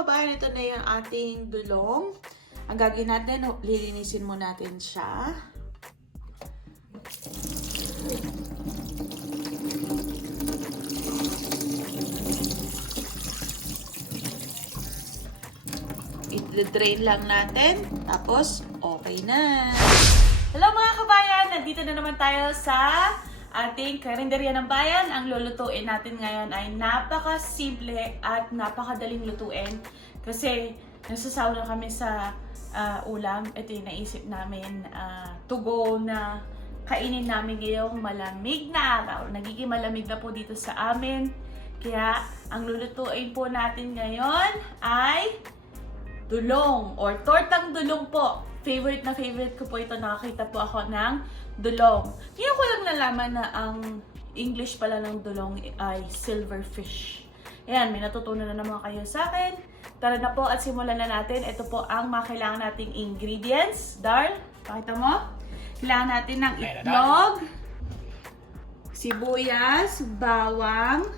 kabayan, ito na yung ating dulong. Ang gagawin natin, lilinisin mo natin siya. I-drain lang natin, tapos okay na. Hello mga kabayan! Nandito na naman tayo sa ating Carinderia ng Bayan. Ang lulutuin natin ngayon ay napaka-simple at napakadaling lutuin. Kasi nasasawa na kami sa ulam. Ito yung naisip namin to go na kainin namin ngayong malamig na araw. Nagiging malamig na po dito sa amin. Kaya ang lulutuin po natin ngayon ay dulong or tortang dulong po. Favorite na favorite ko po ito. Nakakita po ako ng dulong. Ngayon ko lang nalaman na ang English pala ng dulong ay silverfish. Ayan, may natutunan na naman kayo sa akin. Tara na po at simulan na natin. Ito po ang mga kailangan nating ingredients. Darl, pakita mo. Kailangan natin ng itlog, sibuyas, bawang,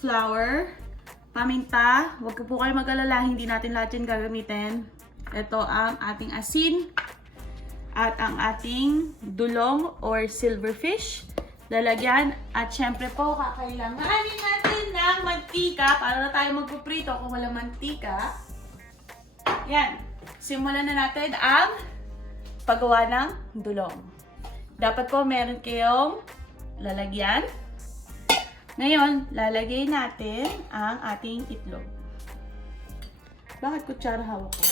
flour, paminta. Huwag po kayo mag-alala, hindi natin lahat yun gagamitin. Ito ang ating asin at ang ating dulong or silverfish. Lalagyan at syempre po kakailanganin natin ng mantika para na tayo magpuprito kung walang mantika. Yan. Simulan na natin ang paggawa ng dulong. Dapat po meron kayong lalagyan. Ngayon, lalagay natin ang ating itlog. Bakit kutsara hawak ko?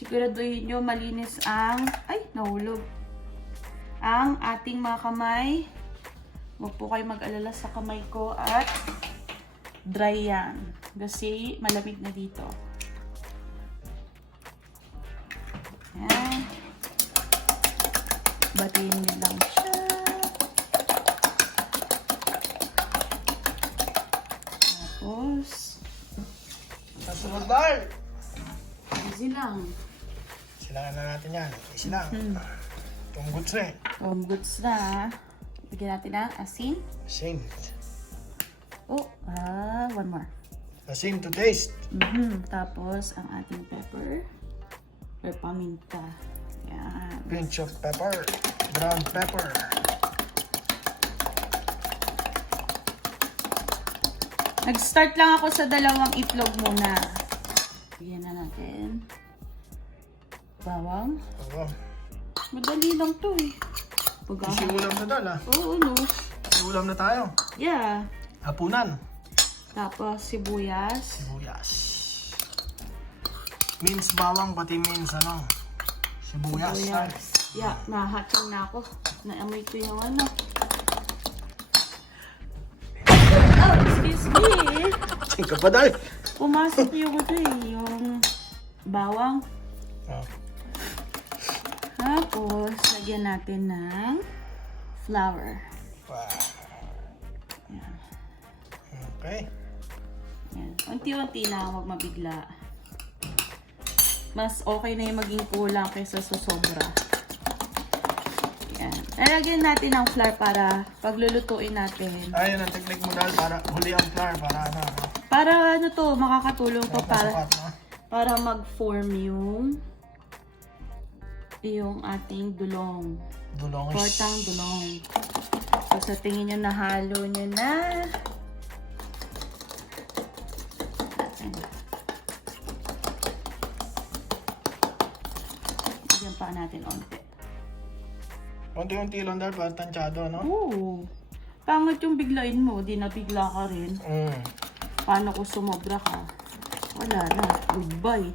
Siguraduhin nyo malinis ang... Ay, nahulog. Ang ating mga kamay. Huwag po kayo mag-alala sa kamay ko at dry yan. Kasi malamig na dito. Ayan. Batiin nyo lang siya. Tapos, Kasunod Bar! easy lang. Silangan na natin yan. Easy lang. Tungguts na eh. Goods na. Bigyan natin ng asin. Asin. Oh, one more. Asin to taste. Tapos, ang ating pepper. Or paminta. Yan. Pinch of pepper. Brown pepper. Nag-start lang ako sa dalawang itlog muna. Bigyan na natin. Bawang. Oo. Madali lang to eh. Isi ulam na dal ah. Oo, no. Isi ulam na tayo. Yeah. Hapunan. Tapos, sibuyas. Sibuyas. Mince bawang pati mince ano. Sibuyas. Yeah, nahating na ako. Naamoy ko yung ano. Oh, excuse me. Tingka pa dal. Pumasok yung ito eh, yung bawang. Oh. Tapos, lagyan natin ng flour. Wow. Yan. Okay. Yan. Unti-unti lang, huwag mabigla. Mas okay na yung maging kulang kaysa sa sobra. Yan. Lalagyan natin ng flour para paglulutuin natin. Ayun ang technique mo dal para huli ang flour para ano. Para ano to, makakatulong to Napasukat, no? para mag-form yung ating dulong. Dulong. Tortang dulong. So, sa tingin nyo nahalo nyo na. Bigyan pa natin onte. Unti-unti lang dal para tansyado, no? Oo. Pangit yung biglain mo, di nabigla ka rin. Paano kung sumobra ka? Wala na. Goodbye.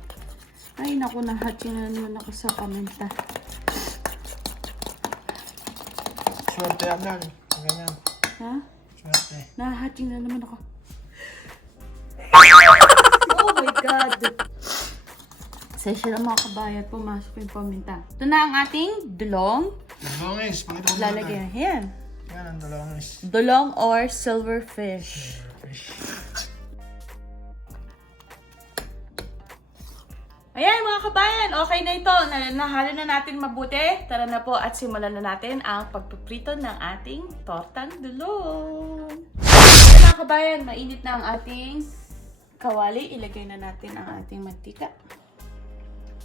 Ay, naku, nahatsingan mo na ako sa paminta. Swerte yan dal. Ganyan. Ha? Swerte. Nahating na naman ako. Oh my God! Session ang mga kabayan, pumasok yung paminta. Ito na ang ating dulong. Dulongis. Pakita mo Lalagyan. Yan. Yan ang dulongis. Dulong or silverfish. Ayan mga kabayan, okay na ito. Nahalo na natin mabuti. Tara na po at simulan na natin ang pagpiprito ng ating tortang dulong. Mga mga kabayan, mainit na ang ating kawali. Ilagay na natin ang ating mantika.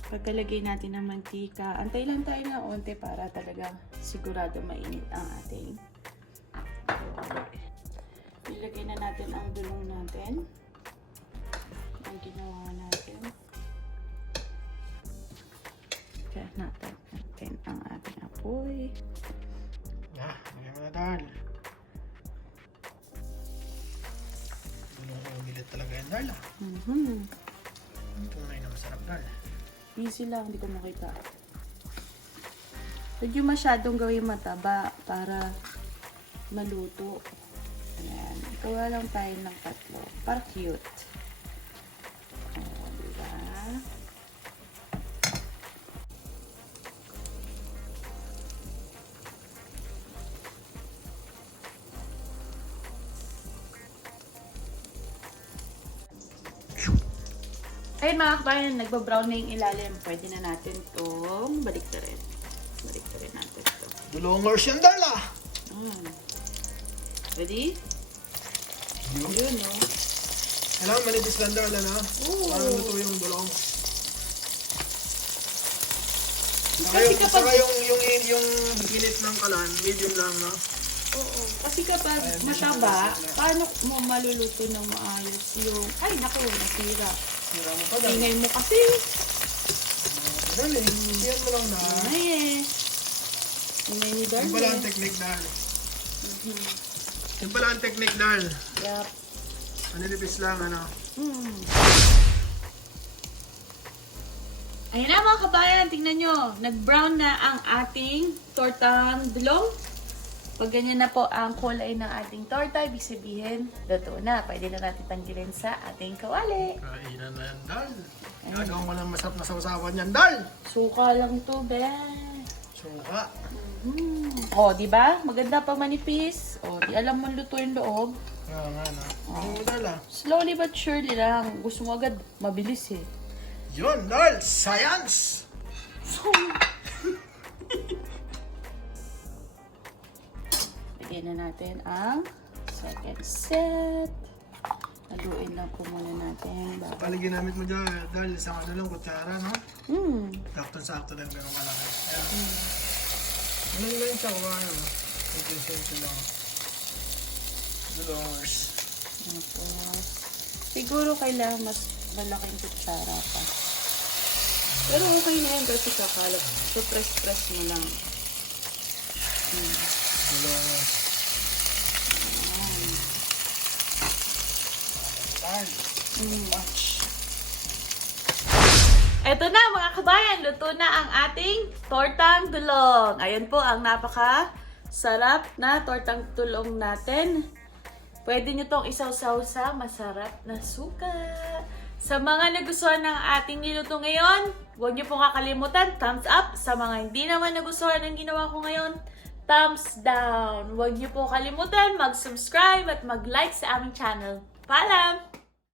Pagkalagay natin ng mantika, antay lang tayo ng onte para talaga sigurado mainit ang ating kawali. Ilagay na natin ang dulong natin. Ang ginawa natin. Kaya natin ang ating apoy. Lagyan mo na dal. Dulong ko yung bilit talaga yan dal. Tunay na masarap dal. Easy lang, hindi ko makita. Huwag yung masyadong gawin mataba para maluto. Ayan. Gawa lang tayo ng tatlo. Para cute. O, diba? Ayun mga kabayan, nagbabrown na yung ilalim. Pwede na natin itong baliktarin. Baliktarin natin ito. Dulongers yan dal ah! Ready? Yun, no? Kailangan manipis lang dal ano? Para luto yung dulong. Saka yung init ng kalan, medium lang no? Oo. Kasi kapag mataba, paano mo maluluto ng maayos yung... Ay, naku, nasira. Sira mo pa dal. Ingay mo kasi. Dal eh. Siyan mo lang na. Ay eh. Ingay ni Darby. Yung pala ang technique dal. Yung pala ang technique dal. Yup. Manilipis lang ano. Ayan na mga kabayan, tingnan nyo. Nag-brown na ang ating tortang dulong. Pag ganyan na po ang kulay ng ating torta, ibig sabihin, luto na. Pwede na natin tanggalin sa ating kawali. Kainan na yan dal. Gagawin mo lang masarap na sausawan yan dal. Suka lang to, be. Suka. O, di ba? Maganda pa manipis. O, di alam mo luto yung loob. Nga nga na. Ano mo dal ah? Slowly but surely lang. Gusto mo agad, mabilis eh. Yun dal! Science! Lagyan na natin ang second set. Haluin lang po muna natin. Paligyan namin mo dyan dal. Isang ano lang, kutsara no? Sakto-sakto lang ganun kalaki. Ano lang siya kung ano? Ito lang. Dulongers. Tapos, siguro kailangan mas malaking kutsara pa. Pero okay na yan kasi kakalat. So, press-press mo lang. Dulongers. Eto na mga kabayan, luto na ang ating tortang dulong. Ayan po ang napaka sarap na tortang dulong natin. Pwede nyo tong isaw-saw sa masarap na suka. Sa mga nagustuhan ng ating niluto ngayon, huwag nyo pong kakalimutan, thumbs up. Sa mga hindi naman nagustuhan ng ginawa ko ngayon, thumbs down. Huwag nyo po kalimutan mag-subscribe at mag-like sa aming channel. Paalam!